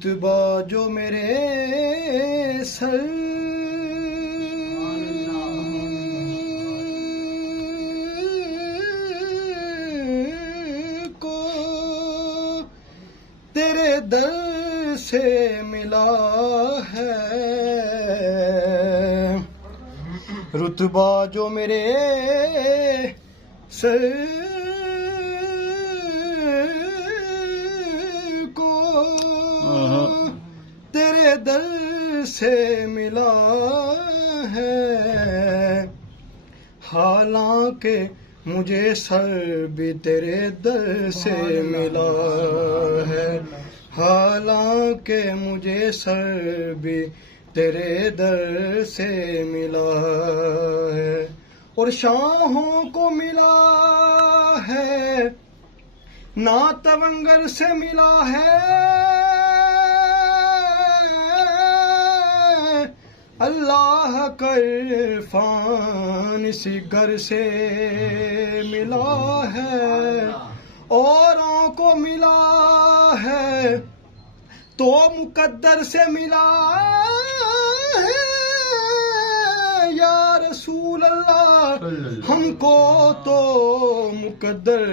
رتبہ جو میرے سر کو تیرے در سے ملا ہے، رتبہ جو میرے سر کو تیرے در سے ملا ہے، حالانکہ مجھے سر بھی تیرے در سے ملا ہے، حالانکہ مجھے سر بھی تیرے در سے ملا ہے، اور شاہوں کو ملا ہے، ناتونگر سے ملا ہے، اللہ کا عرفان اسی گھر سے ملا ہے، اوروں کو ملا ہے تو مقدر سے ملا ہے، یا رسول اللہ ہم کو تو مقدر